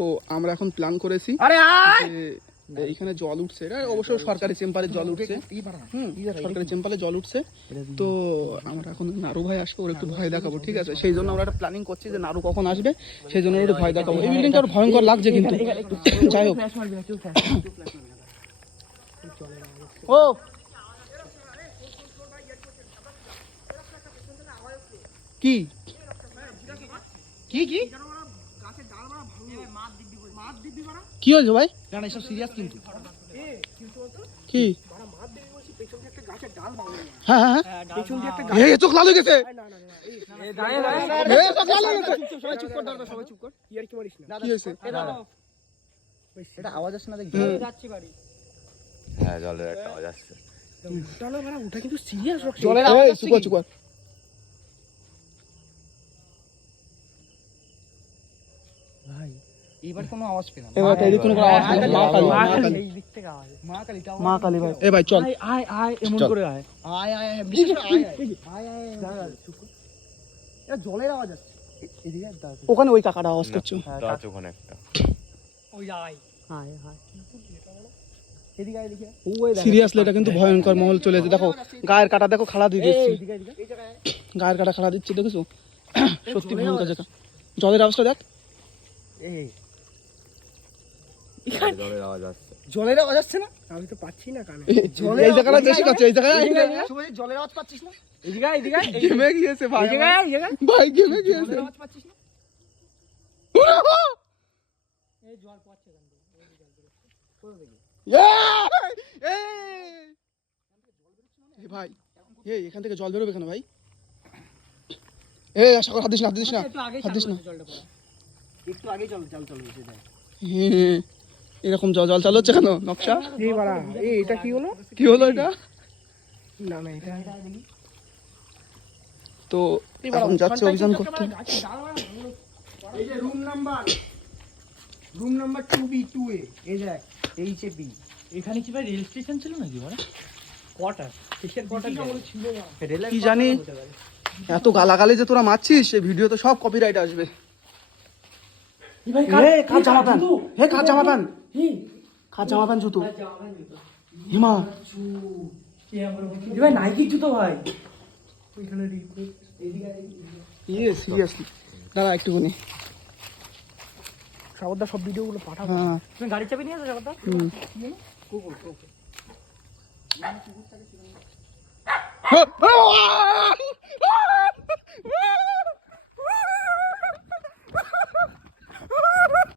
তো আমরা এখন প্ল্যান করেছি যে এইখানে জল উঠছে, এটা অবশ্য সরকারি চেম্বারে জল উঠছে, সরকারি চেম্বারে জল উঠছে। তো আমরা এখন নারু ভাই আসবে, ওর একটু ভয় দেখাবো, ঠিক আছে? সেই জন্য আমরা একটা প্ল্যানিং করছি যে নারু কখন আসবে সেই জন্য একটু ভয় দেখাবো। এই বিল্ডিংটা ভয়ঙ্কর লাগছে কিন্তু যাই হোক। ও কি কি কি কি হয়েছে ভাই? এসব সিরিয়াস কিন্তু কি? হ্যাঁ হ্যাঁ হ্যাঁ, চোখ লাল হয়ে গেছে। এটা আওয়াজ আসছে না দেখি। হ্যাঁ জলের একটা আওয়াজ আসছে। ওটা কিন্তু সিরিয়াস জলের আওয়াজ আসছে। চুপ চুপ ভাই, এবার কোনো আওয়াজ পেলাম। এবার এদিকে কোনো আওয়াজ নেই। মা কালী, মা কালী, এই দিক থেকে আওয়াজ। মা কালী, মা কালী ভাই। এ ভাই চল, আয় আয় এমন করে আয়। আয় আয় বিশেষ করে আয় আয় আয়। চুপ কর। এটা জলের আওয়াজ আসছে। এদিকে দাঁড়া। ওখানে ওই কাকাটা আওয়াজ করছে। আছে ওখানে একটা। ওই আয় আয় আয়। এদিকে আয় দেখি। সিরিয়াসলি এটা কিন্তু ভয়ঙ্কর মহল চলেছে। দেখো গায়ের কাটা, দেখো খাড়া দিয়ে দিচ্ছি, এদিকে এদিকে। এই জায়গায় গায়ের কাটা খাড়া দিচ্ছি, দেখেছো? সত্যি ভয়ঙ্কর জায়গা। জলের আওয়াজটা দেখ। এই জলের আওয়াজ আসছে। জলের আওয়াজ আসছে না? আমি তো পাচ্ছি না কানে। এই জায়গাটা বেশি কাছে, এই জায়গায় শুভ জলের আওয়াজ পাচ্ছিস না? এদিকে এদিকে। ঘেমে গিয়েছে ভাই, এই জায়গায় এই জায়গায়। ভাই ঘেমে গিয়েছে। জলের আওয়াজ পাচ্ছিস না? এই জল পড়ছে কেন? এই ভাই, এই এখান থেকে জল বেরোবে কেন ভাই? আশা কর, হাত দিস না, হাত দিস না, হাত দিস না। জলটা পড়া একটু আগে জল জল চলে এসে যায়। এরকম জল জল চালু হচ্ছে কেন? নকশা এই বাড়া, এই এটা কি হলো? কি হলো এটা? না না এটা তো এখন যাচ্ছে অভিযান করতে। এই যে রুম নাম্বার 2B2 এ এই দেখ এইচপি। এখানে কি ভাই রেল স্টেশন ছিল নাকি বড়? কোয়ার্টার, স্টেশন কোয়ার্টার ছিল না। কি জানি, এত গালাগালি যে তোরা মারছিস এই ভিডিও তো সব কপিরাইট আসবে। কার জামা প্যান্ট? কার জামা প্যান্ট? কার জামা প্যান্ট জুতো? হিমা ভাই নাইকির জুতো ভাই। ওইখানে সিরিয়াসলি দাঁড়া একটুখানি। সাগরদা সব ভিডিওগুলো পাঠাবো। হ্যাঁ তুমি গাড়ি চাবি নিয়ে আসো সাগরদা।